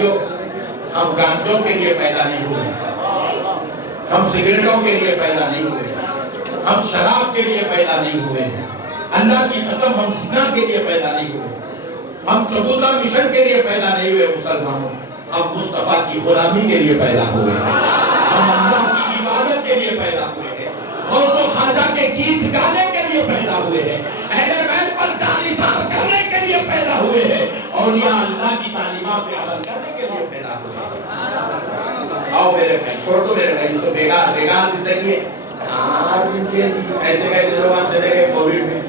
بھائیوں ہم گانجوں کے لیے پیدا نہیں ہوئے، ہم سگریٹوں کے لیے پیدا نہیں ہوئے، ہم شراب کے لیے پیدا نہیں ہوئے، اللہ کی قسم ہم زنا کے لیے پیدا نہیں ہوئے، ہم چبوترا مشن کے لیے پیدا نہیں ہوئے مسلمانوں، ہم مصطفیٰ کی غلامی کے لیے پیدا ہوئے ہیں، ہم اللہ کی عبادت کے لیے پیدا ہوئے ہیں، غوث و خواجہ کے گیت گانے کے لیے پیدا ہوئے ہیں، اہل بیت پر جانثار کرنے کے لیے پیدا ہوئے ہیں، اولیاء اللہ کی تعلیمات پہ عمل کرنے کے لیے پیدا ہوئے ہیں۔ آؤ میرے بھائی، چھوڑ دو میرے بھائی، تو بیگار زندگی ہے، 4 دن کے لیے ایسے لوگ چلے گئے کووڈ میں،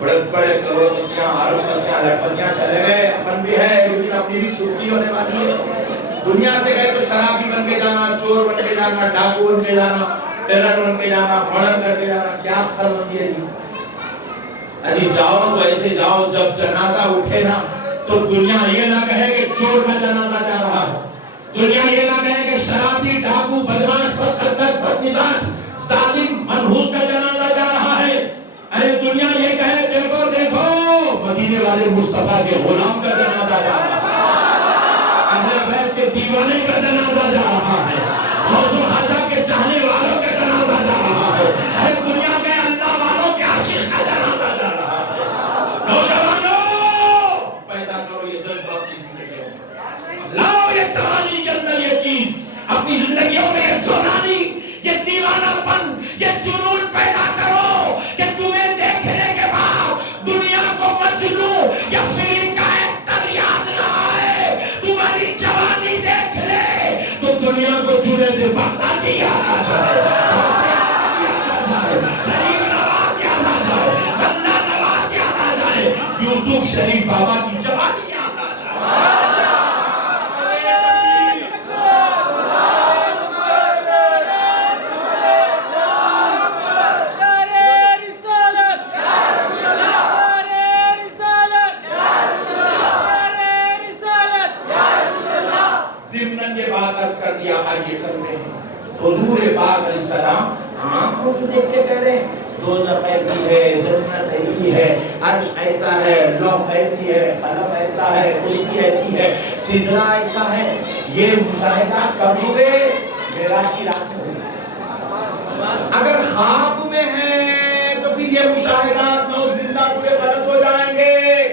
بڑے کروڑپتیاں اربپتیاں لکھپتیاں چلے گئے، اپن بھی ہے لیکن اپنی بھی چھٹی ہونے والی ہے۔ دنیا سے گئے تو شرابی بن کے جانا، چور بن کے جانا، ڈاکو بن کے جانا، ٹیلر بن کے جانا، مرڈر کر کے جانا، کیا خرمندی ہے جی؟ ابھی جاؤ تو ایسے جاؤ جب جنازہ اٹھے نا تو دنیا یہ نہ کہے کہ چور کا جنازہ جا رہا ہے، دنیا یہ نہ کہے کہ شرابی ڈاکو بدماش بدمزاج ظالم منحوس کا جنازہ جا رہا ہے، ارے دنیا یہ کہے دیکھو دیکھو مدینے والے مصطفیٰ کے غلام کا جنازہ جا رہا ہے، اہل بیت کے دیوانے کا جنازہ جا رہا ہے، غوث و خواجہ کے چاہنے والوں کا جنازہ جا رہا ہے، ارے دنیا کے اللہ والوں کے عاشق کا جنازہ جا رہا ہے۔ نوجوانوں پیدا کرو یہ جذبہ اپنی زندگیوں میں، لاؤ یہ جوانی کے اندر یہ چیز اپنی زندگیوں میں، یہ جوانی، یہ دیوانہ پن، یہ جنون پیدا کرو کہ تمہیں دیکھنے کے بعد دنیا کو مجنوں یا فلم کا ایکٹر یاد نہ آئے، تمہاری جوانی دیکھ لے تو دنیا کو جنید بغدادی یاد آ جائے، غریب نواز یاد آ جائے، بندہ نواز یاد آ جائے، یوسف شریف بابا کی جوانی یاد آ جائے۔ آئیے چلتے ہیں، حضور پاک علیہ السلام آنکھوں سے دیکھ کے کہہ رہے ہیں دوزخ ایسی ہے، جنت ایسی ہے، عرش ایسا ہے، لوح ایسی ہے، قلم ایسا ہے، کرسی ایسی ہے، سدرہ ایسا ہے۔ یہ مشاہدات کب ہوئے؟ معراج کی رات میں ہوئے۔ اگر خواب میں ہے تو پھر یہ مشاہدات نعوذ باللہ پورے غلط ہو جائیں گے،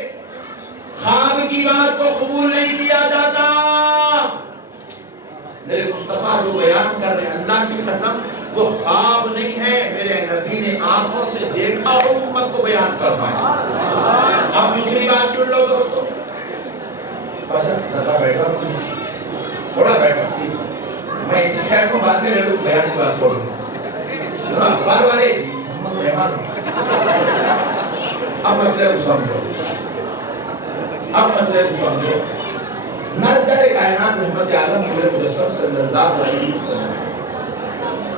خواب کی بات کو قبول نہیں کیا جاتا۔ میرے مصطفیٰ جو بیان کر رہے ہیں اللہ کی قسم وہ خواب نہیں ہے، میرے نبی نے آنکھوں سے دیکھا وہ امت کو بیان فرمایا۔ اب دوسری بات سن لو دوستو، دادا بیٹھا تھوڑا بیٹھا پلیز، میں اسی خیر کو بات میں لوگ بیان کی بات سن اخبار والے مہمان۔ اب مسئلے کو سمجھو، اب مسئلے کو سمجھو۔ ناظر کائنات رحمت عالم نور مجسم صلی اللہ علیہ وسلم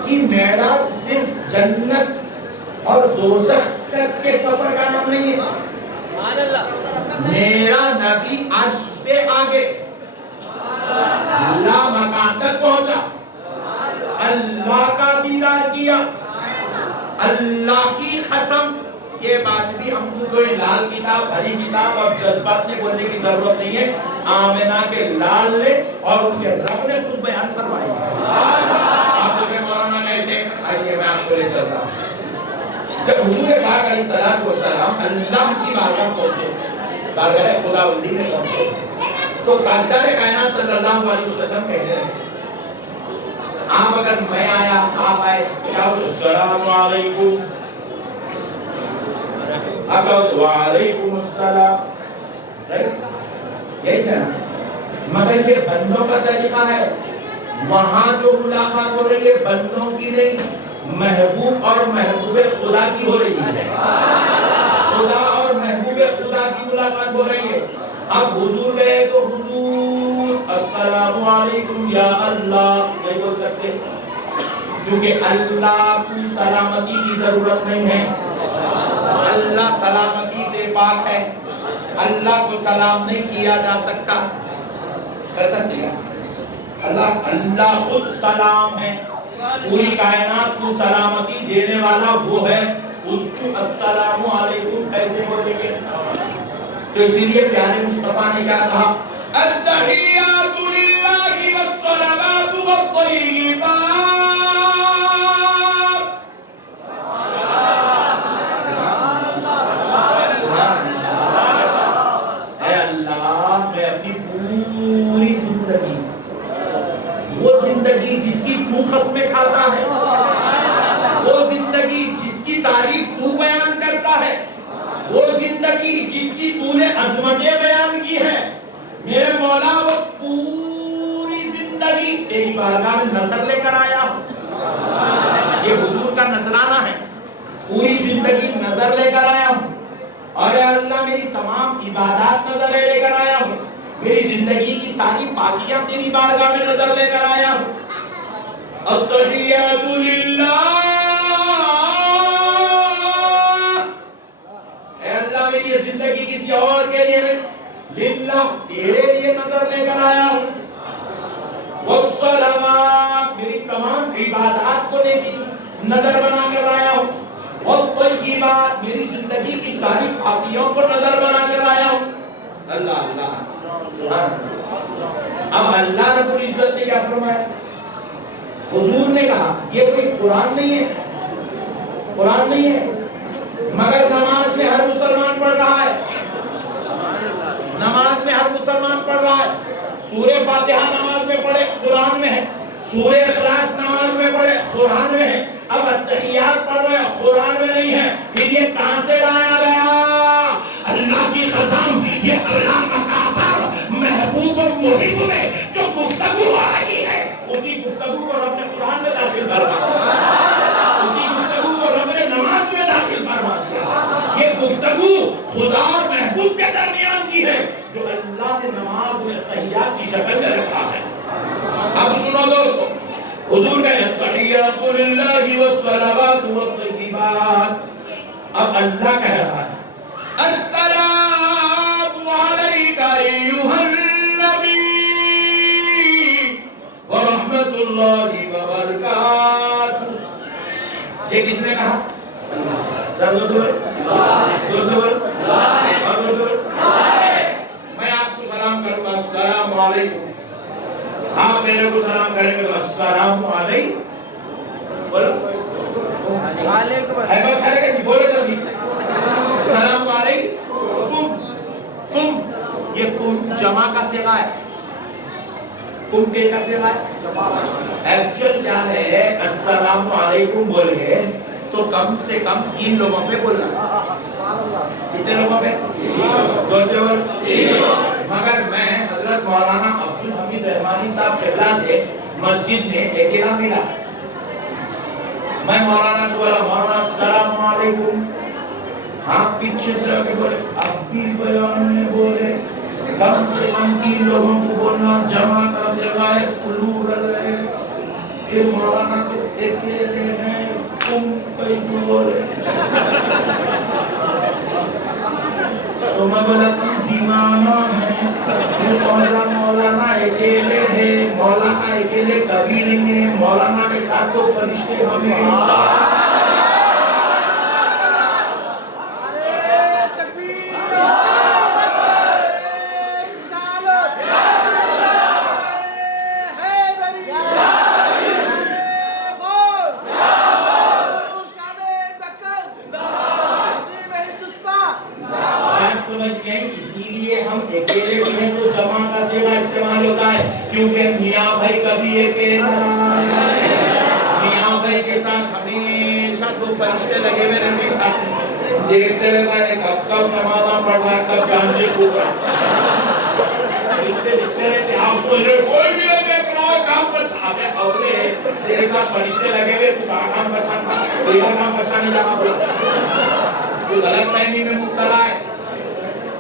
کی معراج صرف جنت اور دوزخ کے سفر کا نام نہیں ہے، میرا نبی عرش سے آگے اللہ مکان تک پہنچا، اللہ کا دیدار کیا، اللہ کی قسم۔ یہ بات بھی ہم کو کوئی لال کتاب ہری کتاب اور جذبات میں بولنے کی ضرورت نہیں ہے، آمنہ کے لال نے اور ان کے رب نے خود بیان فرمائی۔ آپ مجھے مولانا کیسے؟ آئیے میں آپ کو لے چلتا ہوں۔ جب حضور پاک علیہ السلام اللہ کی بارگاہ پہنچے، بارگاہ خداوندی میں پہنچے تو تاجدار کائنات صلی اللہ علیہ وسلم کہتے ہیں آپ اگر میں آیا آپ آئے کیا ہو؟ السلام علیکم، آپ کہو وعلیکم السلام، یہی چاہنا مگر یہ بندوں کا طریقہ ہے، وہاں جو ملاقات ہو رہی ہے بندوں کی نہیں، محبوب اور محبوب خدا کی ہو رہی ہے، خدا اور محبوب خدا کی ملاقات ہو رہی ہے۔ اب حضور گئے تو حضور السلام علیکم یا اللہ نہیں بول سکتے کیونکہ اللہ کو سلامتی کی ضرورت نہیں ہے، اللہ سلامتی سے پاک ہے، اللہ کو سلام نہیں کیا جا سکتا، کر سکتے ہیں اللہ خود سلام ہے، پوری کائنات کو سلامتی دینے والا وہ ہے، اس کو السلام علیکم کیسے بولیں گے؟ تو اسی لیے پیارے مصطفیٰ نے کیا کہا؟ التحیات للہ والصلوات والطیبات. اے اللہ میں اپنی پوری زندگی، وہ زندگی جس کی تو قسمیں کھاتا ہے، وہ زندگی جس کی تعریف تو بیان کرتا ہے، وہ زندگی جس کی تو نے عظمتیں بیان کی ہے، میرے مولا وہ پوری زندگی تیری بارگاہ میں نظر لے کر آیا ہوں. یہ حضور کا نذرانہ ہے. پوری زندگی نظر لے کر آیا ہوں، اور اے اللہ میری تمام عبادات نظر لے کر آیا ہوں، میری زندگی کی ساری پاکیاں تیری بارگاہ میں نظر لے کر آیا ہوں. التحیات للہ، اے اللہ میری یہ زندگی کسی اور کے لیے نہیں، للہ تیرے لیے نظر لے کر آیا ہوں. والصلوات، میری تمام عبادات کو لے کے نظر بنا کر آیا ہوں. والطیبات، میری زندگی کی ساری پاکیوں کو نظر بنا کر آیا ہوں. اللہ اللہ سبحان اللہ. اب اللہ رب العزت نے کیا فرمایا؟ حضور نے کہا یہ کوئی قرآن نہیں ہے، قرآن نہیں ہے، مگر نماز میں ہر مسلمان پڑھ رہا ہے، نماز میں ہر مسلمان پڑھ رہا ہے. سورہ فاتحہ نماز میں پڑھے، قرآن میں ہے. سورہ اخلاص نماز میں پڑھے، قرآن میں ہے. اب التحیات پڑھ رہے ہیں، قرآن میں نہیں ہے. پھر یہ کہاں سے لایا گیا؟ اللہ کی قسم یہ اللہ کا کعبہ محبوب و محب میں جو گفتگو آ رہی ہے، اسی گفتگو کو رب نے قرآن میں داخل فرما دیا، اسی گفتگو کو رب نے نماز میں داخل فرما دیا. یہ گفتگو خدا اور محبوب کے درمیان کی ہے جو اللہ نے نماز میں تحیات کی شکل میں رکھا ہے. اب سنو دوستو، حضور کا التحیات للہ والصلوات والطیبات. اب اللہ کہہ رہا ہے السلام علیک ایھا النبی ورحمۃ اللہ وبرکاتہ. یہ کس نے کہا؟ زور سے بول. میں آپ کو سلام کروں گا السلام علیکم، آپ میرے کو سلام کریں گے تو السلام علیکم. بولو بولے تو جی السلام علیکم. کم، یہ کم جمع کا صیغہ ہے. کم کے کا صیغہ ہے. ایکچوئل کیا ہے؟ السلام علیکم بولے تو کم سے کم 3 لوگوں پہ بولنا. کتنے لوگوں پہ؟ 2 سے بول. مگر میں حضرت مولانا عبدالحمید رحمانی صاحب قبلہ سے مسجد میں اکیلا ملا. میں مولانا کو بولا مولانا السلام علیکم. ہاں پیچھے سے آگے بولے، اب بھی بیان میں بولے کم سے کم 3 لوگوں کو بولنا. جمع کا صیغہ ہے، پلورل ہے. پھر مولانا کو اکیلے ہیں، تم کئی بولے تو میں بولا تم دیوانہ ہے. مولانا اکیلے ہے، مولانا اکیلے کبھی نہیں ہے، مولانا کے ساتھ تو فرشتے ہمیشہ. کیونکہ میاں بھائی کبھی اکیلا، میاں بھائی کے ساتھ ہمیشہ 2 فرشتے لگے ہوئے رہتے ہیں ساتھ. دیکھتے رہتا ہے کب نمازاں پڑھ رہا ہے، کب گانجے پھونک رہا ہے. فرشتے دکھتے رہتے ہیں. آپ کو کوئی بھی نہیں دیکھ رہا ہے، کام بچا ہے. اور تیرے ساتھ فرشتے لگے ہوئے، تو کام بچانا، کوئی کام بچانے جانا پڑا. تو غلط فہمی میں مبتلا ہے.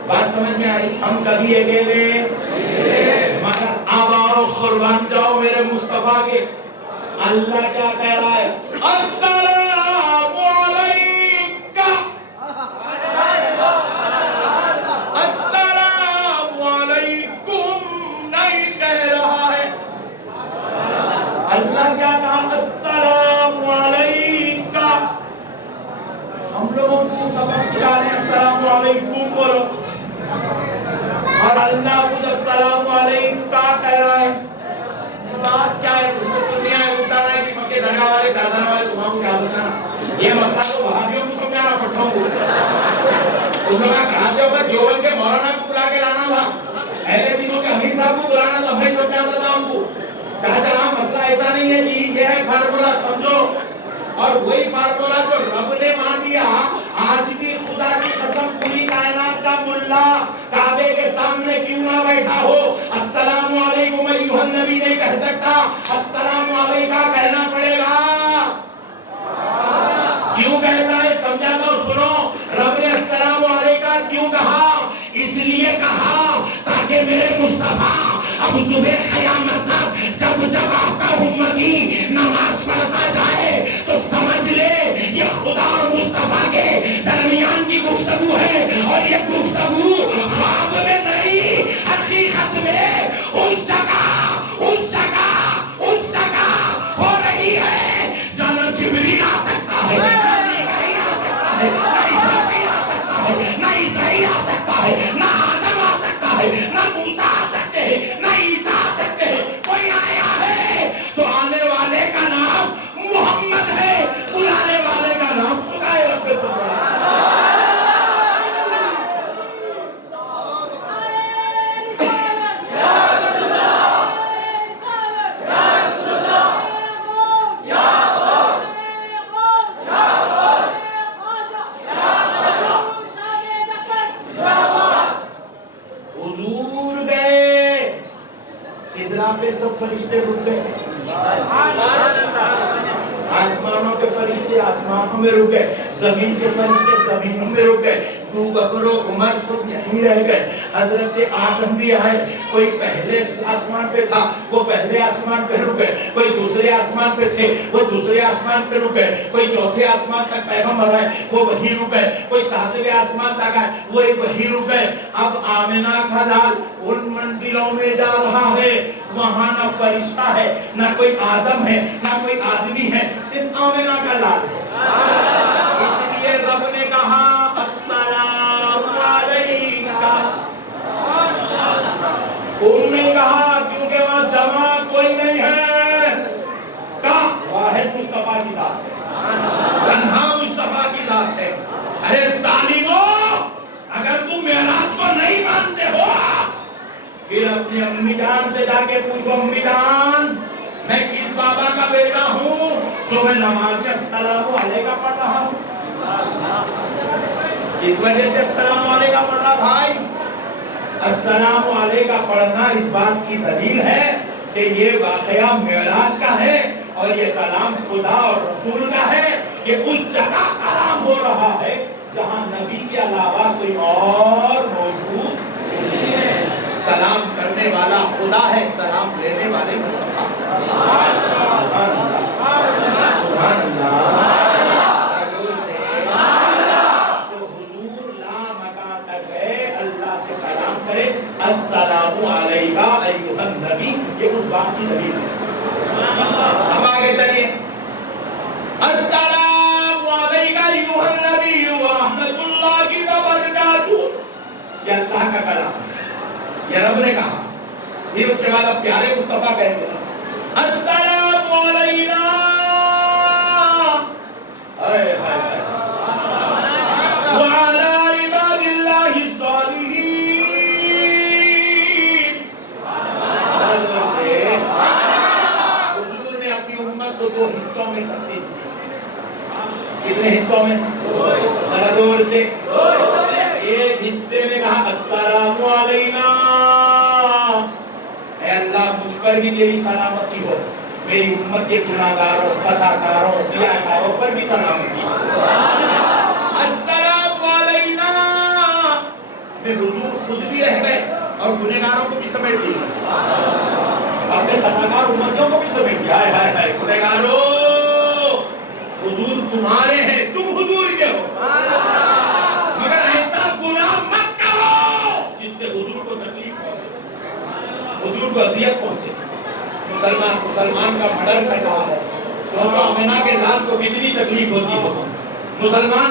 بات سمجھ میں آئی؟ ہم کبھی اکیلے مگر آباؤ قربان جاؤ میرے مصطفیٰ کے. اللہ کیا کہہ رہا ہے؟ السلام علیکم، السلام علیکم نہیں کہہ رہا ہے. اللہ کیا کہا؟ السلام علیکم. ہم لوگوں کو سبق سکھا رہے ہیں السلام علیکم بولو، اور اللہ کو السلام علیکم کا کہہ رہا ہے؟ بات کیا ہے؟ تم کو سنیا ہے اٹھا رہا ہے کہ مکے درگاہ والے چادر والے تمہارا کو کیا سمجھانا؟ یہ مسئلہ تو وہابیوں کو سمجھانا پٹھوں کو تم لوگا کراچے پر دیوبند کے مولانا کو بلا کے لانا تھا، اہل حدیثوں کے حمید صاحب کو بلانا تھا، میں سمجھاتا تھا ان کو چاچا ہاں مسئلہ ایسا نہیں ہے جی، یہ ہے فارمولا سمجھو، اور وہی فارمولا جو رب نے مان دیا آج بھی خدا کی قسم پوری کائنات کا ملا کعبے کے سامنے کیوں نہ بیٹھا ہو السلام علیکم ایھا النبی نہیں کہہ سکتا، السلام علیکہ کہنا پڑے گا۔ کیوں کہتا ہے سمجھاتا ہوں سنو، رب نے السلام علیکہ کیوں کہا؟ اس لیے کہا تاکہ میرے مصطفیٰ اب صبح قیامت تک جب جب آپ کا امتی نماز پڑھتا جائے تو سمجھ لے یہ خدا اور مصطفیٰ کے درمیان کی گفتگو ہے، اور یہ گفتگو خواب میں نہیں حقیقت میں اس جگہ ہو رہی ہے جہاں جبریل آ سکتا ہے، نہ میکائیل آ سکتا ہے، نہ اسرافیل آ سکتا ہے، نہ عیسائی آ سکتا ہے، نہ آدم آ سکتا ہے، نہ موسیٰ آ سکتے ہیں، نہ عیسیٰ آ سکتے ہیں، کوئی آیا ہے تو آنے والے کا نام محمد ہے، بلانے والے کا نام خدا رب العالمین۔ حضور گئے سدرا پہ، سب فرشتے رک گئے، آسمانوں کے فرشتے آسمانوں میں رک گئے، زمین کے فرشتے زمینوں میں رک گئے، ابو بکر و عمر سب یہیں رہ گئے، حضرت آدم بھی آئے، کوئی پہلے آسمان پہ تھا وہ پہلے آسمان پہ رک گئے، کوئی دوسرے آسمان پہ تھے وہ دوسرے آسمان پہ رک گئے، کوئی چوتھے آسمان تک پیغمبر آئے وہ وہیں رک گئے، کوئی ساتویں آسمان تک آئے وہ وہیں رک گئے۔ اب آمنہ کا لال ان منزلوں میں جا رہا ہے، وہاں نہ فرشتہ ہے، نہ کوئی آدم ہے، نہ کوئی آدمی ہے، صرف آمنہ کا لال ہے۔ اس لیے رب نے کہا السلام علیکہ، انہوں نے کہا کیونکہ وہاں جمع کوئی نہیں ہے، کہا واحد مصطفیٰ کی ذات ہے، تنہا مصطفیٰ کی ذات ہے۔ ارے ظالمو، اگر تم معراج کو نہیں مانتے ہو پھر اپنی امی جان سے جا کے پوچھو، امی جان میں کس بابا کا بیٹا ہوں جو میں نماز میں السلام علیکہ پڑھ رہا ہوں؟ اس وجہ سے السلام علیکہ پڑھ رہا بھائی، السلام علیکہ پڑھنا اس بات کی دلیل ہے کہ یہ واقعہ معراج کا ہے اور یہ کلام خدا اور رسول کا ہے، کہ اس جگہ کلام ہو رہا ہے جہاں نبی کے علاوہ کوئی اور موجود نہیں ہے۔ سلام کرنے والا خدا ہے، سلام لینے والے مصطفیٰ۔ سبحان اللہ، سبحان اللہ، تو حضور لا مکان تک ہے، اللہ سے سلام کرے السلام علیکہ ایھا النبی، یہ اس بات کی دلیل ہے۔ اب آگے چلیے، السلام علیکہ ایھا النبی ورحمۃ اللہ وبرکاتہ، یہ اللہ کا کلام ہے، یہ رب نے کہا۔ پھر اس کے بعد اب پیارے مصطفیٰ کہیں گے السلام علینا، وعلی عباد اللہ الصالحین، حضور نے اپنی امت کو دو حصوں میں تقسیم کیا۔ کتنے حصوں میں؟ دور سے ایک حصے میں کہا السلام علینا، اے اللہ مجھ پر بھی تیری سلامتی ہو، میری امت کے گناہگاروں، خطاکاروں، سیاہکاروں پر بھی سلامتی ہو۔ السلام علینا میں حضور خود بھی رہ گئے اور گنہگاروں کو بھی سمیٹ دیا، اپنے خطاکار امتوں کو بھی سمیٹ دیا۔ ہائے ہائے ہائے گنہگاروں، حضور تمہارے ہیں، تم حضور کے ہو، مگر ایسا گناہ مت کرو جس سے حضور کو تکلیف پہنچے، حضور کو اذیت پہنچے۔ مسلمان کا مرڈر کر رہا ہے، سوچو آمنہ کے لال کو کتنی تکلیف ہوتی ہے، مسلمان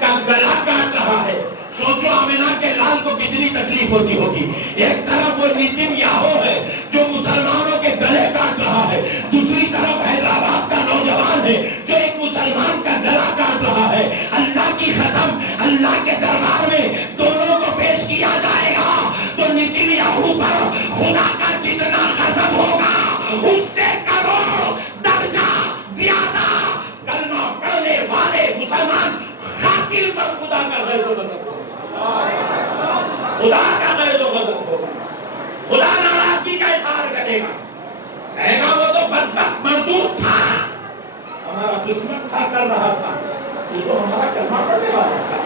کا گلا کاٹ رہا ہے، سوچو آمینہ کے لال کو کتنی تکلیف ہوتی ہوگی. ایک طرف وہ نیتن یاہو ہے جو مسلمانوں کے گلے کاٹ رہا ہے, دوسری طرف حیدرآباد کا نوجوان ہے جو ایک مسلمان کا گلا کاٹ رہا ہے. اللہ کی قسم, اللہ کے دربار میں دونوں کو پیش کیا جائے گا تو نیتن یاہو پر خدا کا جتنا غضب ہوگا اس سے کروڑ درجہ زیادہ کلمہ پڑھنے والے مسلمان قاتل پر خدا کا غضب ہوگا. خدا کا غضب ہوگا, خدا ناراضگی کا اظہار کرے گا, کہے گا وہ تو بدبخت مردود تھا, ہمارا دشمن تھا, کر رہا تھا, تو تو ہمارا کلمہ پڑھنے والا تھا,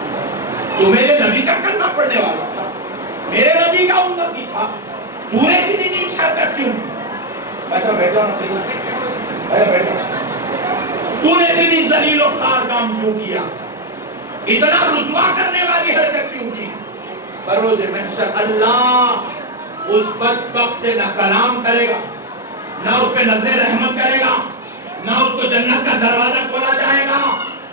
تو میرے نبی کا کلمہ پڑھنے والا تھا, میرے نبی کا امتی تھا, تو نے اتنی نیچ حرکت کیوں, بیٹھا بیٹھا بیٹھا, تو نے اتنی ذلیل و خوار کام کیوں کیا, اتنا رسوا کرنے والی حرکت کیوں کی. بروز محشر اللہ اس بدبخت سے نہ کلام کرے گا, نہ اس پہ نظر رحمت کرے گا, نہ اس کو جنت کا دروازہ کھولا جائے گا,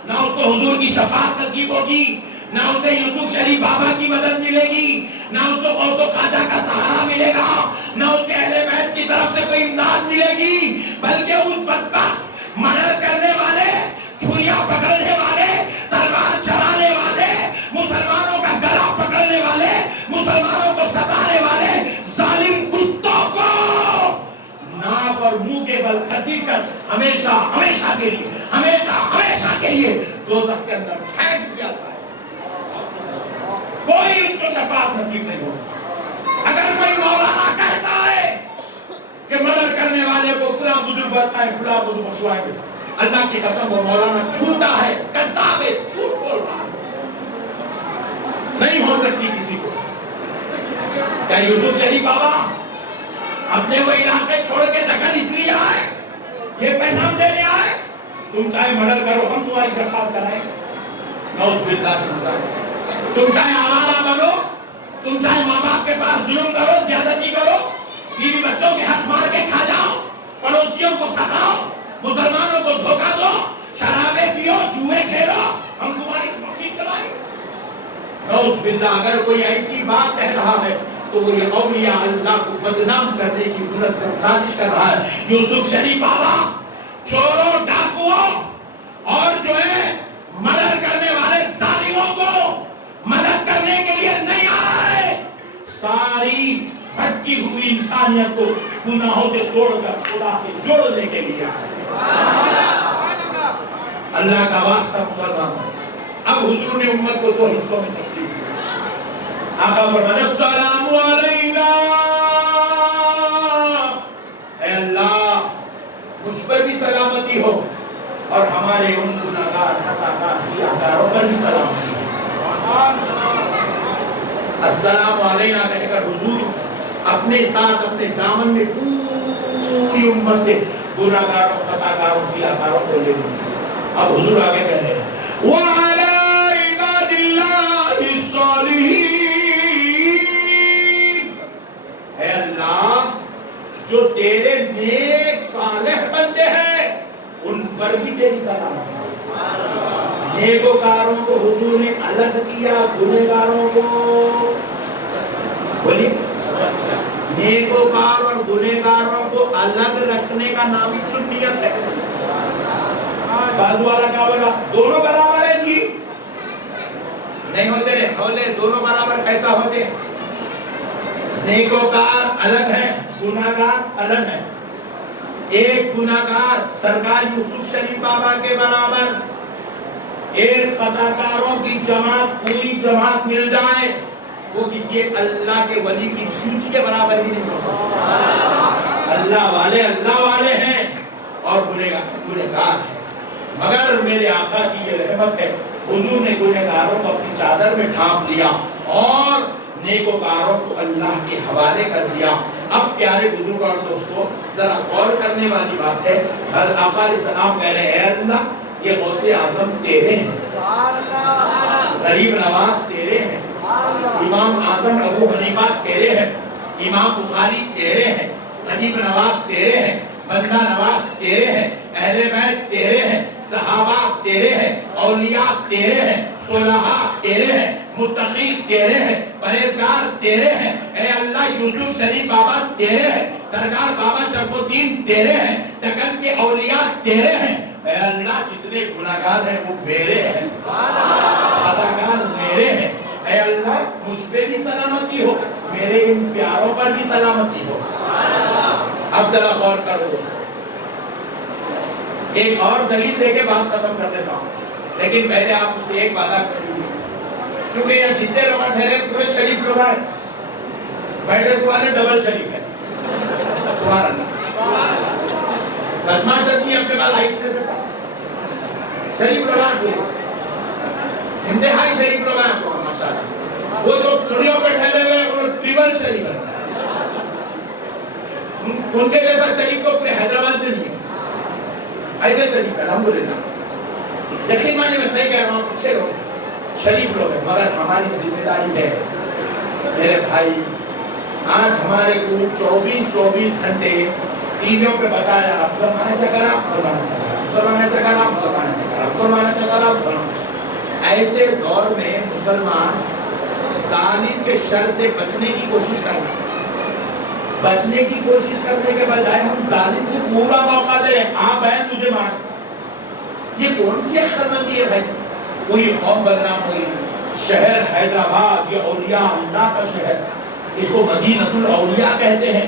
نہ اس کو حضور کی شفاعت نصیب ہوگی, نہ اسے یوسف شریف بابا کی مدد ملے گی, نہ اس کو غوث و خواجہ کا سہارا ملے گا, نہ اسے اہل بیت کی طرف سے کوئی امداد ملے گی, بلکہ اس بدبخت مرڈر کرنے والے, چھریاں پکڑنے والے, تلوار چلانے والے, مسلمانوں کا گلا پکڑنے والے, مسلمانوں کو ستانے والے ظالم کتوں کو ناپ اور منہ کے بل کھسی کر ہمیشہ ہمیشہ کے لیے, ہمیشہ ہمیشہ کے لیے دوزخ کے اندر پھینک دیا جائے. کوئی اس کو شفاعت نصیب نہیں ہوگی. اگر کوئی مولانا کہتا ہے کہ مدد کرنے والے کو فلاں بزرگ بتائے, فلاں بزرگ بخشوائے, اللہ کی قسم وہ مولانا جھوٹا ہے, کذاب ہے, جھوٹ بول رہا ہے, نہیں ہو سکتی کسی کو. کیا یوسف شریف بابا اپنے وہ علاقے چھوڑ کے دکن اس لیے آئے, یہ پیغام دینے آئے, تم چاہے مدد کرو ہم تمہاری شفاعت کرائیں, نعوذ باللہ من ذالک. تم چاہے آوارہ بنو, تم چاہے ماں باپ کے پاس ظلم کرو, زیادتی کرو, بیوی بچوں کے ہاتھ مار کے کھا جاؤ, پڑوسیوں کو ستاؤ, مسلمانوں کو دھوکہ دو, شرابیں پیو, جوئے کھیلو, ہم تمہاری بخشش کرائیں. نعوذ باللہ. اگر کوئی ایسی بات کہہ رہا ہے تو وہ یہ اولیاء اللہ کو بدنام کرنے کی بلند سے سازش کر رہا ہے. یوسف شریف بابا چوروں, ڈاکوؤں اور جو ہے مدد کرنے والے ظالموں کو مدد کرنے کے لیے نہیں آ رہا ہے, ساری بھٹکی ہوئی انسانیت کو گناہوں سے توڑ کر خدا سے جوڑنے کے لیے آئے. اللہ کا واسطہ مسلمان. اب حضور نے امت کو 2 حصوں میں تقسیم کیا. آقا فرمایا السلام علینا, اے اللہ مجھ پر بھی سلامتی ہو اور ہمارے ان گناہگار, خطاکار, سیاہکاروں پر بھی سلامتی ہو. السلام علینا کہہ کر حضور اپنے ساتھ اپنے دامن میں پوری امت گناہگاروں, خطاکاروں, سیاہکاروں کو لے لیں. اب حضور آگے کہہ رہے ہیں وَعَلَىٰ عِبَادِ اللَّهِ الصَّالِحِينَ, اے اللہ جو تیرے نیک صالح بندے ہیں ان پر بھی تیری سلامتی. نیکوکاروں کو حضور نے الگ کیا, گنہگاروں کو بولیے, نیکوکار اور گنہگاروں کو الگ رکھنے کا نام ہی سنیت ہے. بازو والا کہا بگا دونوں برابر ہیں جی, نہیں ہوتے رہے حولے, دونوں برابر کیسا ہوتے؟ نیکوکار الگ ہے, گنہگار الگ ہے. ایک گنہگار سرکار یوسف شریف بابا کے برابر, ایک خطاکاروں کی جماعت, پوری جماعت مل جائے وہ کسی ایک اللہ کے ولی کی چوٹی کے برابر بھی نہیں ہو سکتا. اللہ والے ہیں اور گنہگار ہیں. مگر میرے آقا کی یہ رحمت ہے, حضور نے گنہگاروں کو اپنی چادر میں ڈھانپ لیا اور نیکوکاروں کو اللہ کے حوالے کر دیا. اب پیارے بزرگ اور دوستوں ذرا غور کرنے والی بات ہے, حضرت آقا علیہ السلام کہہ رہے ہیں اے اللہ یہ غوث اعظم تیرے ہیں, غریب نواز تیرے ہیں, امام اعظم ابو حنیفہ تیرے ہیں, امام بخاری تیرے ہیں, غریب نواز تیرے ہیں, مدینہ نواز تیرے ہیں, اہل بیت تیرے ہیں, صحابہ تیرے ہیں, اولیاء تیرے ہیں, صلحاء تیرے ہیں, متقی تیرے ہیں، پرہیزگار تیرے ہیں، اے اللہ یوسف شریف بابا تیرے ہیں، سرکار بابا شرف الدین تیرے ہیں، دکن کے اولیاء تیرے ہیں، اے اللہ جتنے گناہگار ہیں وہ میرے ہیں، خطاکار میرے ہیں، اے اللہ مجھ پہ بھی سلامتی ہو، میرے ان پیاروں پر بھی سلامتی ہو۔ اب ذرا غور کرو، ایک اور دلیل دے کے بات ختم کر دیتا ہوں، لیکن پہلے آپ اسے ایک وعدہ کریے، کیونکہ یہ جتنے لوگ ٹھہرے پورے شریف لوگ ہیں، بیٹھے والے ڈبل شریف ہے، سبحان اللہ، بدماش آدمی اپنے پاس لائٹ دے دیتا، شریف لوگ ہیں، انتہائی شریف لوگ ہیں آپ کو ماشاءاللہ، وہ جو سڑیوں پہ ٹھہرے ہوئے وہ ٹریبل شریف ہے، ان کے جیسا شریف کو پورے حیدرآباد میں نہیں ہے، ایسے شریف ہے الحمدللہ، یقین مانی میں صحیح کہہ رہا ہوں، اچھے لوگ شریف لوگ ہیں، مگر ہماری ذمہ داری ہے میرے بھائی، آج ہمارے کو 24 گھنٹے ٹی ویوں پہ بتایا مسلمان سے کرا، مسلمان سے کرا، مسلمان سے کرا، مسلمان سے کرا، مسلمان سے کرا، مسلمان، ایسے دور میں مسلمان ظالم کے شر سے بچنے کی کوشش کرنا، بچنے کی کوشش کرنے کے بجائے ہم ظالم کو پورا موقع دے، آپ ہیں تجھے مار، یہ کون سی اخترمندی ہے بھائی؟ کوئی قوم بدنام ہوئی، شہر حیدرآباد یہ اولیاء اللہ کا شہر، اس کو مدینۃ الاولیاء کہتے ہیں،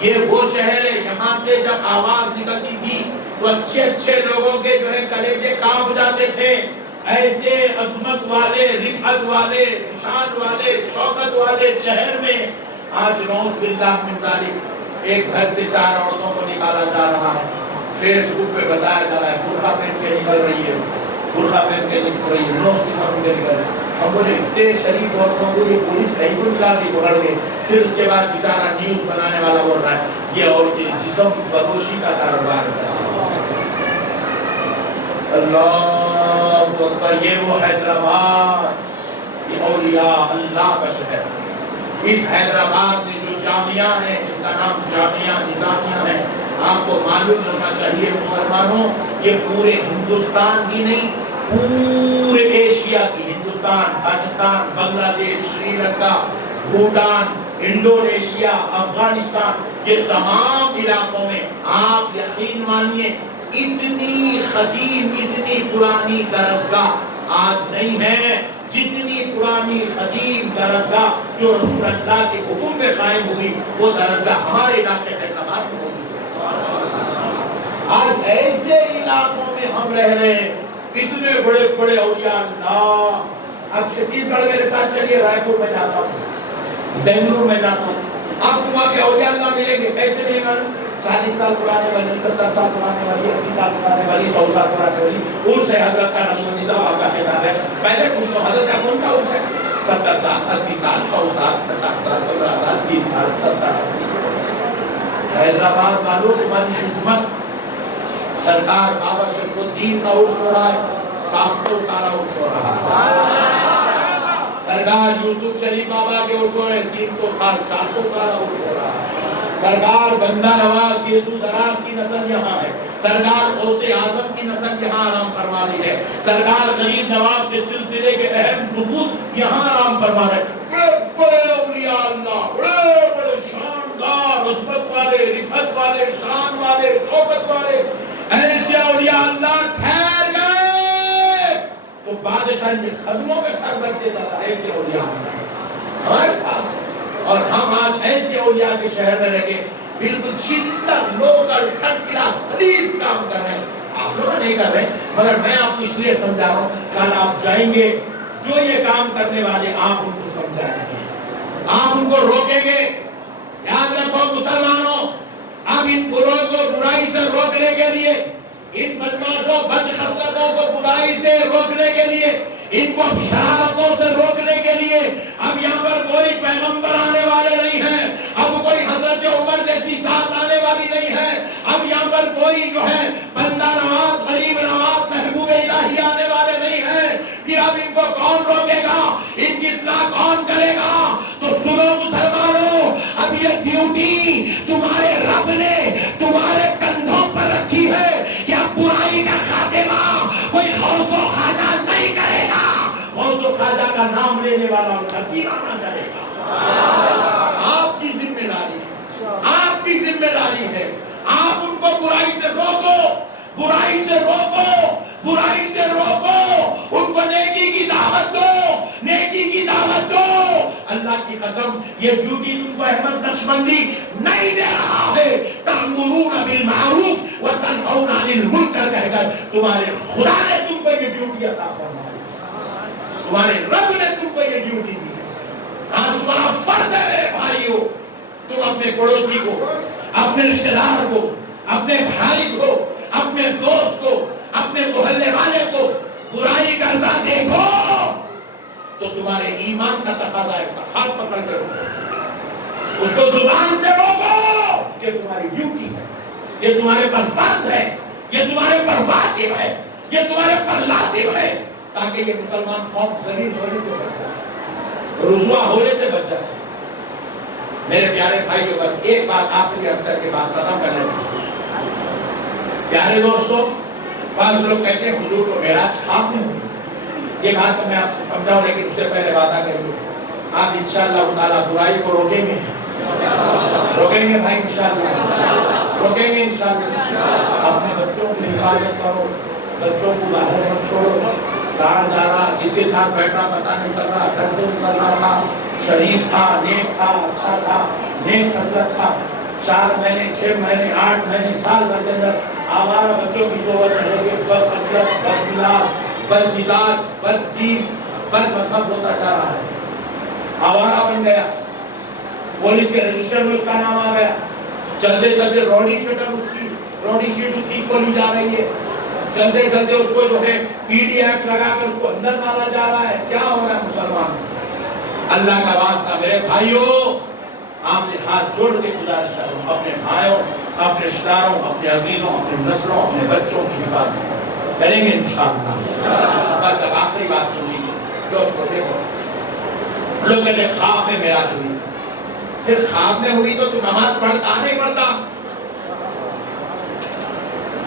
یہ وہ شہر ہے یہاں سے جب آواز نکلتی تھی تو اچھے اچھے لوگوں کے جو ہے کلیجے کانپ جاتے تھے، ایسے عظمت والے، رفعت والے، شان والے، شوکت والے شہر میں آج نعوذ باللہ من ذالک ایک گھر سے 4 عورتوں کو نکالا جا رہا ہے، فیس بک پہ بتایا جا رہا ہے برقع پہن کے نکل رہی ہے، برقع پہن کے نکل رہی ہے، نوز کی سب کے نکل رہی ہے، ہم بولے اتنے شریف عورتوں کو یہ پولیس کہیں کو ملا دی پکڑ کے، پھر اس کے بعد بیچارہ نیوز بنانے والا بول رہا ہے یہ عورتیں جسم فروشی کا کاروبار ہے۔ اللہ اکبر، یہ وہ حیدرآباد، یہ اولیاء اللہ کا شہر، اس حیدرآباد میں جو جامعہ ہے جس کا نام جامعہ نظامیہ ہے، آپ کو معلوم ہونا چاہیے مسلمانوں، یہ پورے ہندوستان ہی نہیں پورے ایشیا کی، ہندوستان، پاکستان، بنگلہ دیش، سری لنکا، بھوٹان، انڈونیشیا، افغانستان، یہ تمام علاقوں میں آپ یقین مانیے اتنی قدیم اتنی پرانی درسگاہ آج نہیں ہے جتنی پرانی قدیم درسگاہ جو رسول اللہ کے حکم پہ قائم ہوئی، وہ درسگاہ ہمارے علاقے حیدرآباد میں موجود ہے۔ آج ایسے علاقوں میں ہم رہ رہے ہیں، اتنے بڑے بڑے اولیاء اللہ، اب چھتیس گڑھ میرے ساتھ چلیے، رائے پور میں جاتا ہوں، بنگلور میں جاتا ہوں، آپ کو وہاں کے اولیاء اللہ ملیں گے، کیسے ملیں گے؟ 40 سال پرانے والی، 70 سال پرانے والی، 80 سال پرانے والی، 100 سال پرانے والی، ان سے حضرت کا نشو نسب آپ کا خطاب ہے۔ پہلے کچھ تو حضرت کا کون سا عرصہ ہے؟ 70 سال، 80 سال، 100 سال، 50 سال، 15 سال، 30 سال، 70 80۔ حیدرآباد والوں تمہاری قسمت، سرکار بابا شرف الدین کا عرص ہو رہا ہے، 700 سال عرص ہو رہا ہے، سرکار یوسف شریف بابا کے عرص ہو رہے 300 سال، 400 سال عرص ہو رہا ہے، سرکار بندہ نواز یسوع دراز کی نسل یہاں ہے، سرکار غوث اعظم کی نسل یہاں آرام فرما رہی ہے، سرکار غریب نواز کے سلسلے کے اہم ثبوت یہاں آرام فرما رہے ہیں، بڑے بڑے اولیاء اللہ، بڑے بڑے شاندار عظمت والے، رفعت والے، شان والے، شوکت والے، ایسے اولیاء اللہ ٹھہر گئے تو بادشاہ کے خدموں میں سر رکھ دیتا تھا، ایسے اولیاء اللہ ہمارے پاس ہے، اور ہم آج ایسے اولیاء کے شہر میں رہ کے بالکل شدت لوکل تھرڈ کلاس حدیث کام کر رہے ہیں، آپ لوگ نہیں کر رہے، مگر میں آپ کو اس لیے سمجھا رہا ہوں، کل آپ جائیں گے جو یہ کام کرنے والے آپ ان کو سمجھائیں گے، آپ ان کو روکیں گے، یاد رکھو مسلمانوں، اب ان بروں کو برائی سے روکنے کے لیے، ان بدماشوں بدخصلتوں کو برائی سے روکنے کے لیے، ان کو شرارتوں سے روکنے کے لیے اب یہاں پر کوئی پیغمبر آنے والے نہیں ہیں، اب کوئی حضرت عمر جیسی ذات آنے والی نہیں ہے، اب یہاں پر کوئی جو ہے بندہ نواز، غریب نواز، محبوب الہی آنے والے نہیں ہیں، پھر اب ان کو کون روکے گا، ان کی اصلاح کون کرے گا؟ تو سنو مسلمانوں، اب یہ ڈیوٹی تمہارے رب نے تمہارے کندھوں پر رکھی ہے کہ اب برائی کا خاتمہ کوئی غوث و خواجہ نہیں کرے گا، غوث و خواجہ کا نام لے دینے والا ان کا دیوانہ کرے گا۔ آپ کی ذمہ داری ہے، آپ کی ذمہ داری ہے، آپ ان کو برائی سے روکو، برائی سے روکو، برائی سے روکو، ان کو نیکی کی دعوت دو، نیکی کی دعوت دو۔ اللہ کی قسم یہ ڈیوٹی تم کو احمد نقشبندی نہیں دے رہا ہے، تأمرون بالمعروف وتنہون عن المنکر کہہ کر تمہارے خدا نے تم کو یہ ڈیوٹی عطا فرمائی، تمہارے رب نے تم کو یہ ڈیوٹی دی۔ آج تمہارا فرض ہے میرے بھائیو، تم اپنے پڑوسی کو، اپنے رشتہ دار کو، اپنے بھائی کو، اپنے دوست کو، اپنے محلے والے کو برائی کرتا دیکھو تو تمہارے ایمان کا تقاضا ہے، ہاتھ پکڑ کر اس کو زبان سے روکو، یہ تمہاری ڈیوٹی ہے، یہ تمہارے پر فرض ہے، یہ تمہارے پر واجب ہے، یہ تمہارے پر لازم ہے، تاکہ یہ مسلمان قوم ذلیل ہونے سے بچ جائے، رسوا ہونے سے بچ جائے۔ میرے پیارے بھائی جو بس ایک بات آخری عرض کر کے بات ختم کر لیتے ہیں۔ پیارے دوستو، بعض لوگ کہتے ہیں حضور کو معراج خواب میں ہوئی، یہ بات تو میں آپ سے سمجھاؤں، لیکن اس سے پہلے وعدہ کریں گے آپ انشاءاللہ تعالیٰ برائی کو روکیں گے، روکیں گے بھائی انشاءاللہ، روکیں گے انشاءاللہ۔ اپنے بچوں کی حفاظت کرو، بچوں کو باہر مت چھوڑو، باہر جا رہا جس کے ساتھ بیٹھا پتہ نہیں چل رہا، گھر سے نکل رہا تھا، شریف تھا، نیک تھا، اچھا تھا، نیک خصلت تھا، 4 مہینے 6 مہینے 8 مہینے سال بھر کے اندر آوارہ بچوں کی صحبت میں رہ کے بد خصلت، بد مزاج، بد مزاج، بد دین، بد مذہب ہوتا جا رہا ہے، آوارہ بن گیا، پولیس کے رجسٹر میں اس کا نام آ گیا، چلتے چلتے روڈی شیٹ اس کی کھولی جا رہی ہے، چلتے چلتے اس کو جو ہے پی ڈی ایکٹ لگا کر اس کو اندر ڈالا جا رہا ہے۔ کیا ہو رہا ہے مسلمان؟ اللہ کا واسطہ میرے بھائیوں، آپ سے ہاتھ جوڑ کے گزارش کروں، اپنے بھائیوں، اپنے رشتہ داروں، اپنے عزیزوں، اپنے نسلوں، اپنے بچوں کی حفاظت کریں گے انشاءاللہ۔ بس اب آخری بات سن لیجیے، دوستو دیکھو، لوگ کہتے ہیں خواب میں معراج ہوئی، پھر خواب میں ہوئی تو نماز پڑھتا نہیں پڑھتا؟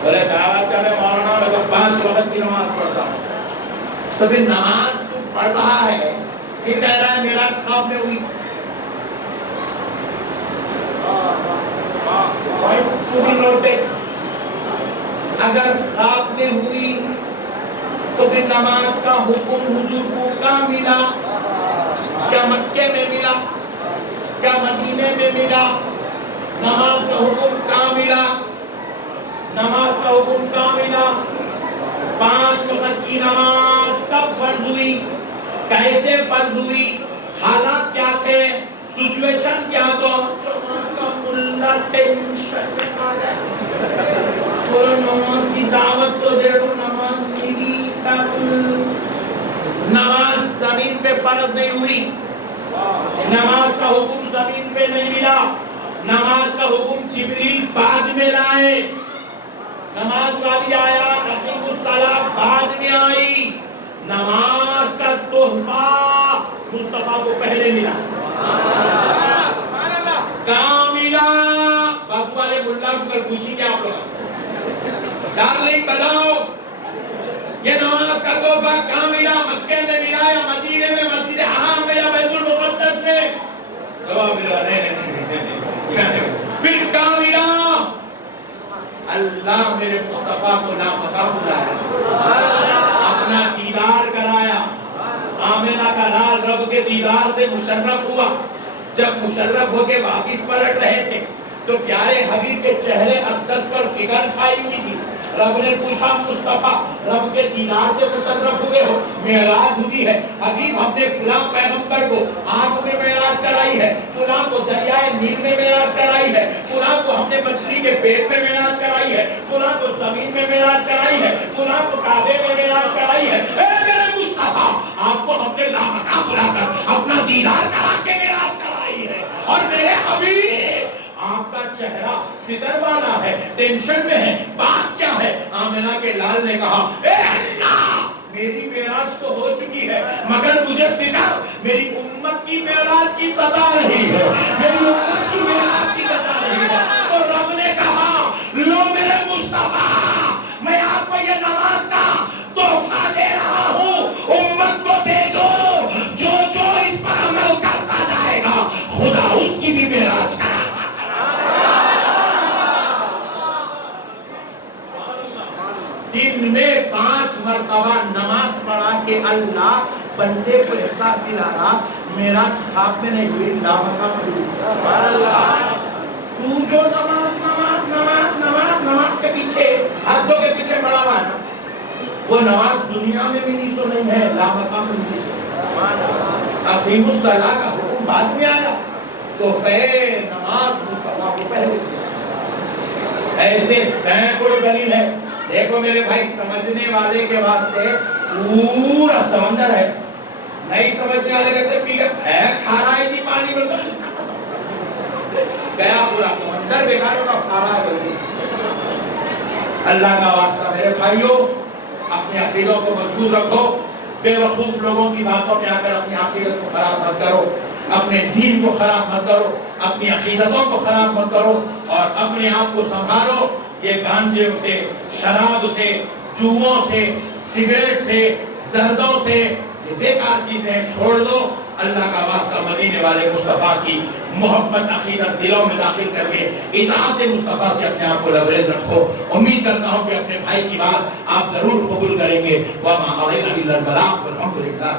بولے دعوت کرے مولانا میں تو 5 وقت کی نماز پڑھتا ہوں، تو پھر نماز تو پڑھ رہا ہے، پھر کہہ رہا ہے معراج خواب میں ہوئی۔ اگر خواب میں ہوئی تو پھر نماز کا حکم حضور کو کہاں ملا؟ کیا مکے میں ملا؟ کیا مدینے میں ملا؟ نماز کا حکم کہاں ملا؟ نماز کا حکم کہاں ملا؟ 5 وقت کی نماز کب فرض ہوئی؟ کیسے فرض ہوئی؟ حالات کیا تھے؟ سچویشن کیا تو؟ اللہ ٹینشن میں آ جائے، نماز کی دعوت تو دے دو، نماز نہیں، نماز زمین پہ فرض نہیں ہوئی، نماز کا حکم زمین پہ نہیں ملا، نماز کا حکم جبریل بعد میں لائے، نماز والی آیات اقیموا الصلاۃ بعد میں آئی، نماز کا تحفہ مصطفیٰ کو پہلے ملا۔ کہاں ملا؟ باقی والے ملا کو کر پوچھیں گے آپ لوگ، ڈارلنگ بتاؤ یہ نماز کا تحفہ کہاں ملا؟ مکے میں ملا یا مدینے میں، مسجد حرام میں یا بیت المقدس میں؟ جواب ملا نہیں، پھر کہاں ملا؟ اللہ میرے مصطفیٰ کو ناپتا بلایا، اپنا دیدار کرایا، آمنہ کا لال رب کے دیدار سے مشرف ہوا، جب مشرف ہو کے واپس پلٹ رہے تھے تو پیارے حبیب کے چہرے اقدس پر فکر چھائی ہوئی تھی، رب نے پوچھا مصطفیٰ رب کے دیدار سے مشرف ہوئے ہو، معراج ہوئی ہے، حبیب ہم نے فلاں پیغمبر کو آگ میں معراج کرائی ہے، فلاں کو دریائے نیل میں معراج کرائی ہے، فلاں کو ہم نے مچھلی کے پیٹ میں معراج کرائی ہے، فلاں کو زمین میں معراج کرائی ہے، فلاں کو کعبے میں معراج کرائی ہے، اے میرے مصطفیٰ آپ کو ہم نے لامکہ بلا کر اپنا دیدار کرا کے معراج کرائی ہے، اور میرے حبیب آپ کا چہرہ فکر والا ہے، ٹینشن میں ہے، بات کیا ہے؟ آمنہ کے لال نے کہا اے اللہ میری معراج تو ہو چکی ہے مگر مجھے فکر میری امت کی معراج کی ستا رہی ہے، میری امت کی معراج کی ستا رہی ہے، تو رب نے کہا لو میرے مصطفیٰ میں آپ کو یہ نماز کا تحفہ دے رہا ہوں، امت کو دے دو، جو جو دن میں 5 مرتبہ نماز پڑھا کہ اللہ بندے کو احساس دلا رہا معراج خواب میں نہیں ہوئی، لامکہ میں ہوئی۔ تو جو نماز نماز نماز نماز نماز کے پیچھے ہاتھوں کے پیچھے پڑا ہوا ہے، وہ نماز دنیا میں بھی نہیں سو نہیں ہے، لامکہ میں نہیں سو۔ اقیم الصلاۃ کا حکم بعد میں آیا تو نماز مصطفیٰ کو پہلے دیا۔ ایسے سینکڑوں دلیل ہے۔ دیکھو میرے بھائی، سمجھنے والے کے واسطے پورا سمندر ہے، نہیں سمجھنے والے کہتے پی ہے کھارا ہے جی پانی میں تو گیا پورا سمندر بیکار ہوگا، کھارا ہے۔ اللہ کا واسطہ میرے بھائیوں، اپنے عقیدوں کو مضبوط رکھو، بے وقوف لوگوں کی باتوں میں آ کر اپنی عقیدت کو خراب مت کرو، اپنے دین کو خراب مت کرو، اپنی عقیدتوں کو خراب مت کرو، اور اپنے آپ کو سنبھالو۔ یہ گانجے سے، شراب سے، جوؤں سے، سگریٹ سے، زردوں سے، یہ بیکار چیزیں چھوڑ دو۔ اللہ کا واسطہ مدینے والے مصطفیٰ کی محبت عقیدت دلوں میں داخل کر کے اطاعت مصطفیٰ سے اپنے آپ کو لبریز رکھو۔ امید کرتا ہوں کہ اپنے بھائی کی بات آپ ضرور قبول کریں گے۔ وَمَا عَلَيْنَا إِلَّا الْبَلَاغُ وَالْحَمْدُ لِلَّهِ۔